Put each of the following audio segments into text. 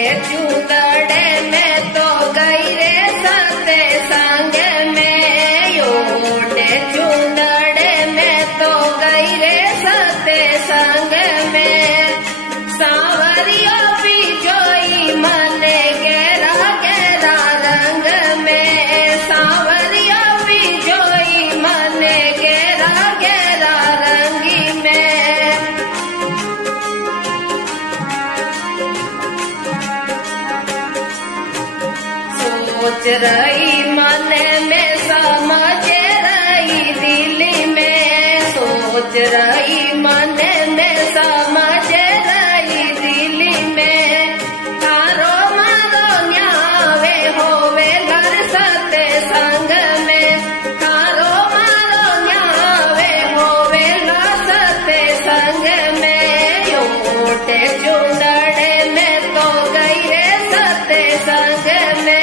ओटे चूदड़े में तो गई रे सते संग में, ओटे चूदड़े में तो गई रे सते संग में। सांवरिया बिजोई मन गहरा गहरा रंग में, सांवरिया बिजोई मन गहरा गहरा रंगी में। सोच रही मन में समझ रही दिल में, सोच रही मन में समझ रही दिल में। थारो मारो न्यावे होवे घर सते संग में, थारो मारो न्यावे होवे घर सते संग में। ओटे चूदड़े में तो गई रे सते संग में।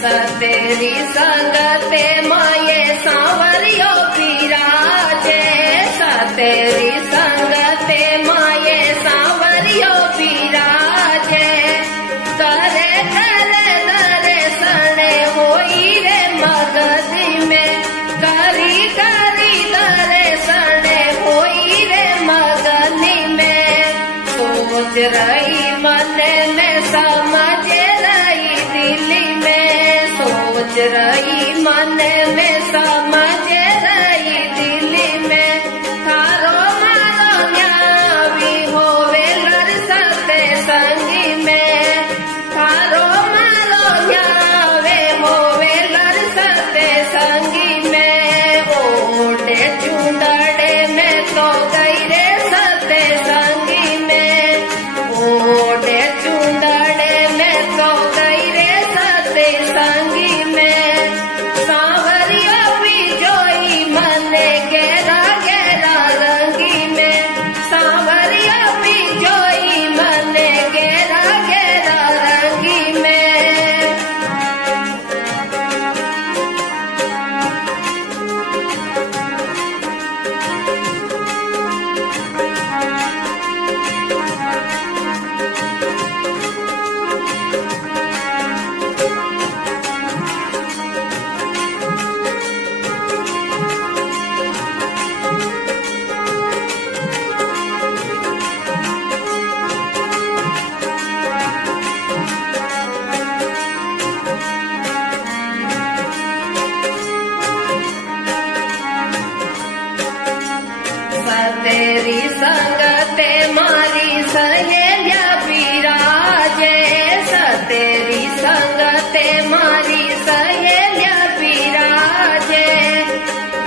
सतेरी संगते माये सांवरियो बिराजे, सतेरी संगते माये सांवरियो बिराजे। करे करे दर्शन होई रे मगध में, करी करी दर्शन होई रे मगध में। सोच रही मन में समझ रही दिल में, सोच रही मन में समझ रही दिल में। थारो मारो न्यावी होवे घर सते संगी में, थारो मारो न्यावे होवे घर सते संगी में। ओटे चूदड़े में तो गई रे सते संगी में, ओटे चूदड़े में तो गई रे सते संगी में। सांवरिया बिजोई मन गहरा गहरा रंगी में, सांवरिया बिजोई मन गहरा गहरा रंगी में। सतेरी संगते मारी सहेलिया बिराजे, सतेरी संगते मारी सहेलिया बिराजे।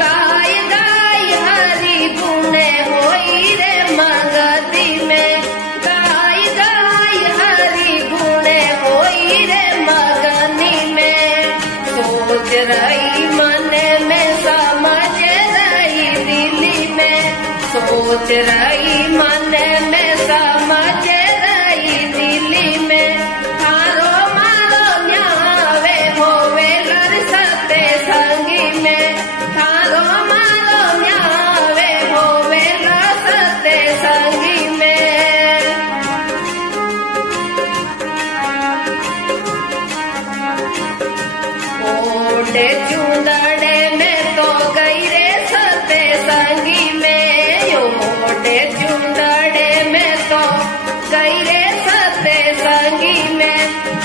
गाय गाय हरि गुण होई रे मगधी में, गाय गाय हरि गुण होई रे मगधी में। सोच रही मन में समझ रही दिल में, सोच रही मन में समझ रही दिल में। थारो मारो न्यावे होवे घर सते संगी में, थारो मारो न्यावे होवे घर सते संगी में। ओटे चूदड़े में तो गई रे सते संगी में, ओटे चूदड़े में तो गई रे सते संगी में।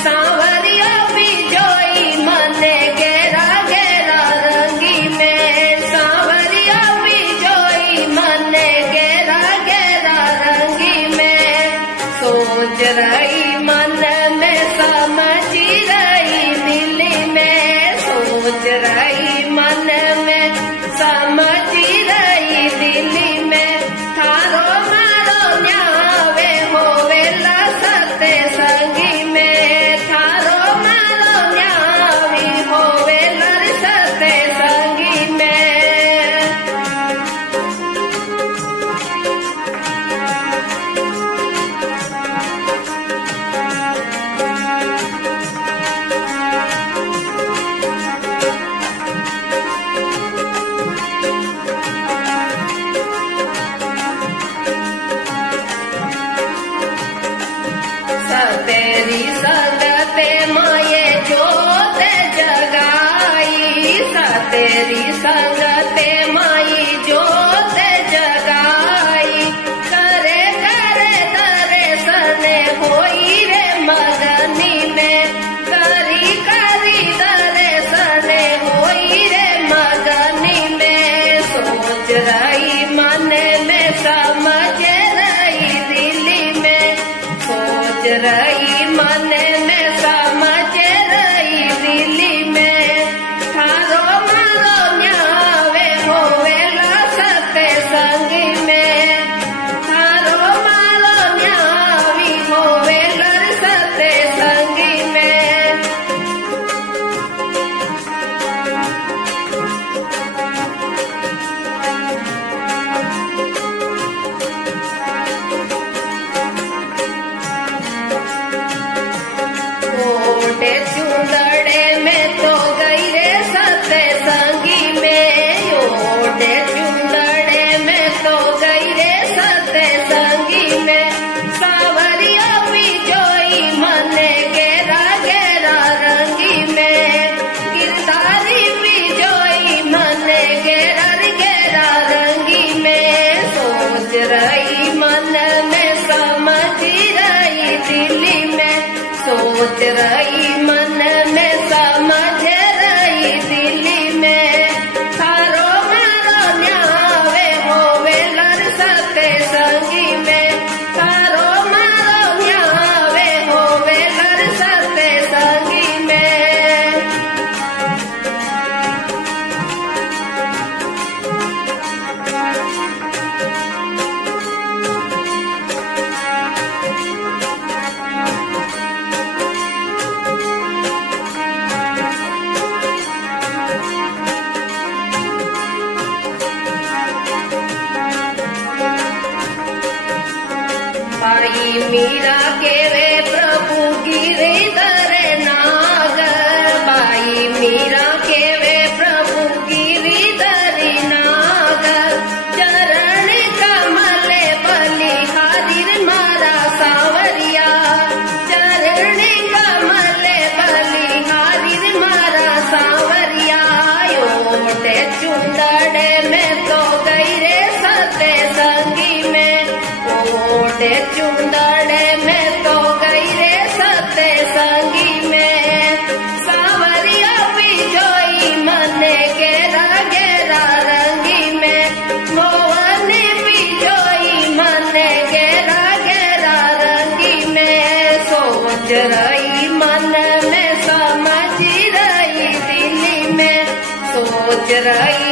सांवरिया बिजोई मन गहरा गहरा रंगी में, सांवरिया बिजोई मन गहरा गहरा रंगी में। सोच रही मन में समझ रही दिल में, सोच रही मन में समझ रही दिल में। थारो मारो संगते माई जोत जगाई करे करे दर्शन होई रे मगनी में करी करी दर्शन होई रे मगनी में सोच रही मन में समझ रही दिल्ली में सोच रही मन में समझ रही दिल्ली में थारो मारो न्यावे होवे ला सते संगी में थारो मारो न्यावी होवे लर सते संगी में ओटे चुंदड़े में तो गई रे सते संगी में ओटे चुंदड़े में तो गई रे सते संगी में सावरिया बिजोई मने गेरा गेरा रंगी में गिरधारी बिजोई मने गेरा गेरा रंगी में सोच रही मन में समझ रही दिल्ली में सोच रही मन में समझ रही दिल्ली में थारो मारो न्यावे होवे लर सते संगी में थारो मारो न्यावे होवे लर सते संगी में भाई मीरा के वे प्रभु गिरिधर नागर भाई मीरा के वे प्रभु गिरिधर नागर चरण कमल बलिहारी मारा सावरिया चरण कमल बलिहारी मारा सावरिया ओटे चुंदड़े में तो गई रे सते संगी में ओटे चुंदड़े में तो गई रे सते संगी में सावरिया बिजोई मने गेरा गेरा रंगी में मोहन बिजोई मने गेरा गेरा रंगी में सोच रही मन में समझ रही दिल्ली में सोच रही